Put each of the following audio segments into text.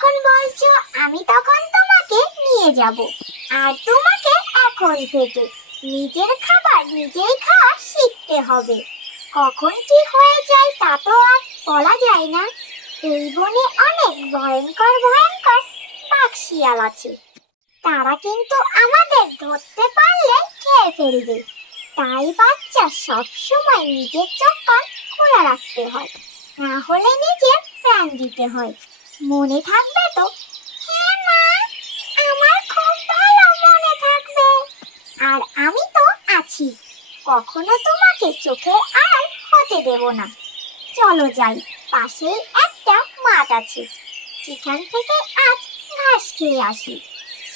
যখন বলছো আমি তখন তোমাকে নিয়ে যাব। আর তোমাকে এখন থেকে নিজের খাবার নিজেই খাওয়া শিখতে হবে। কখন কি হয়ে যায় তা তো আর বলা যায় না। এই বনে অনেক ভয়ঙ্কর ভয়ঙ্কর বাঘ শিয়াল আছে। তারা কিন্তু আমাদের ধরতে পারলে খেয়ে ফেলবে। তাই বাচ্চা সবসময় নিজের চোখ কান খোলা রাখতে হয়, না হলে নিজের প্রাণ দিতে হয়। মনে থাকবে তো? হ্যাঁ মা, আমার খুব ভালো মনে থাকবে। আর আমি তো আছি, কখনো তোমাকে চোখের আড়াল হতে দেব না। চলো যাই, পাশেই একটা মাঠ আছে, সেখান থেকে আজ ঘাস খেয়ে আসি।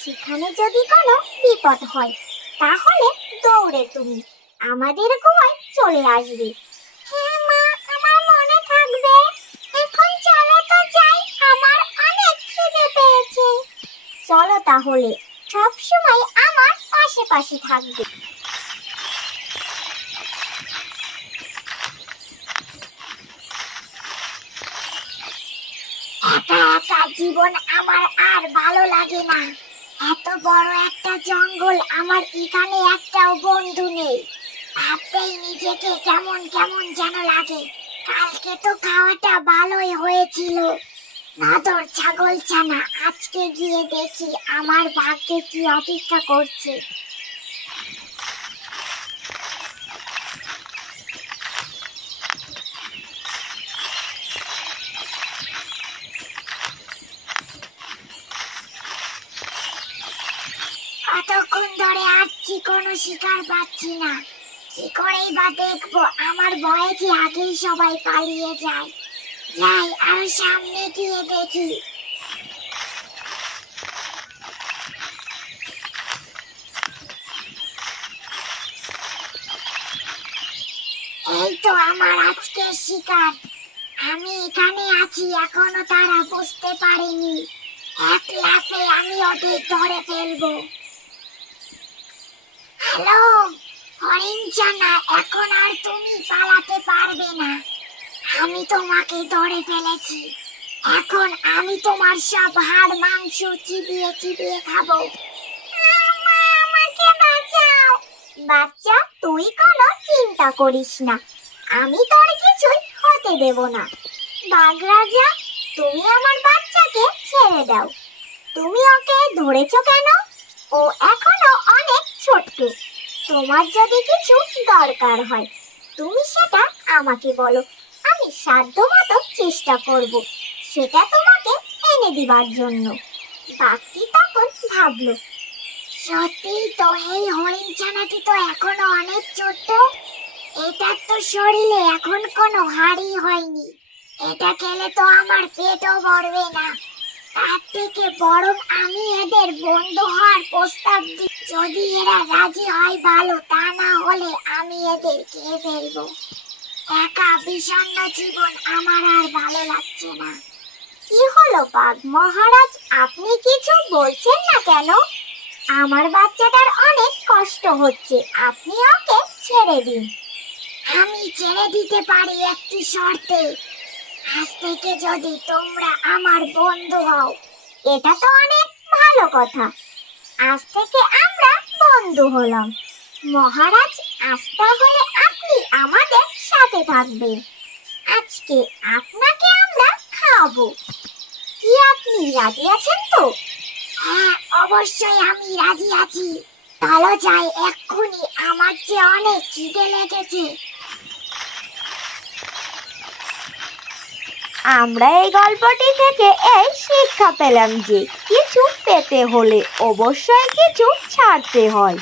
সেখানে যদি কোনো বিপদ হয় তাহলে দৌড়ে তুমি আমাদের গুহায় চলে আসবে। হ্যাঁ মা, আমার মনে থাকবে। এখন চলো তো যাই, আমার অনেক খিদে পেয়েছে। চলো তাহলে, সব সময় আমার পাশে পাশে থাকবে। একা একা জীবন আমার আর ভালো লাগে না। এত বড় একটা জঙ্গল, আমার এখানে একটাও বন্ধু নেই। ভাবতেই নিজেকে কেমন কেমন যেন লাগে। কালকে তো খাওয়াটা ভালোই হয়েছিল, নাদর ছাগল ছানা। আজকে গিয়ে দেখি আমার ভাগ্যে কি অপেক্ষা করছে। কতক্ষণ ধরে আসছি, কোনো শিকার পাচ্ছি না। কি করেই বা দেখবো, আমার ভয়ে যে আগেই সবাই পালিয়ে যায়। যাই, আরো সামনে গিয়ে দেখি। এই তো আমার আজকের শিকার। আমি এখানে আছি, এখনো তারা বুঝতে পারেনি। এক লাফে আমি ওদের ধরে ফেলবো। হ্যালো হরিণছানা, এখন আর তুমি পালাতে পারবে না। আমি তোমাকে ধরে ফেলেছি। এখন আমি তোমার সব হাড় মাংস চিবিয়ে চিবিয়ে খাবো। মা, আমাকে বাঁচাও। বাচ্চা, তুই কোনো চিন্তা করিস না, আমি তোর কিছুই হতে দেব না। বাঘ রাজা, তুমি আমার বাচ্চাকে ছেড়ে দাও। তুমি ওকে ধরেছো কেন? ও এখনো অনেক ছোট্ট। তোমার যদি কিছু দরকার হয় তুমি সেটা আমাকে বলো, আমি সাধ্যমতো চেষ্টা করব সেটা তোমাকে এনে দিবার জন্য। বাঘটি তখন ভাবলো, সত্যি তো এই হরিণছানাটি তো এখনো অনেক ছোট্ট। এটার তো শরীরে এখন কোনো হাড়ই হয়নি। এটা খেলে তো আমার পেটও ভরবে না। তার থেকে বরং আমি এদের বন্ধু হওয়ার প্রস্তাব দিই। যদি এরা রাজি হয় ভালো, তা না হলে আমি এদের খেয়ে ফেলবো। একা বিষণ্ণ জীবন আমার আর ভালো লাগছে না। কি হলো বাঘ মহারাজ, আপনি কিছু বলছেন না কেন? আমার বাচ্চাটার অনেক কষ্ট হচ্ছে, আপনি ওকে ছেড়ে দিন। আমি ছেড়ে দিতে পারি একটি শর্তে। আজ থেকে যদি তোমরা আমার বন্ধু হও। এটা তো অনেক ভালো কথা। আজ থেকে আমরা বন্ধু হলাম। মহারাজ, আজ তাহলে আপনি আমাদের সাথে থাকবেন। আজকে আপনাকে আমরা খাওয়াবো। কি আপনি রাজি আছেন তো? হ্যাঁ, অবশ্যই আমি রাজি আছি। চলো যাই এক্ষুনি, আমার যে অনেক খিদে লেগেছে। আমরা এই গল্পটি থেকে এই শিক্ষা পেলাম যে কিছু পেতে হলে অবশ্যই কিছু ছাড়তে হয়।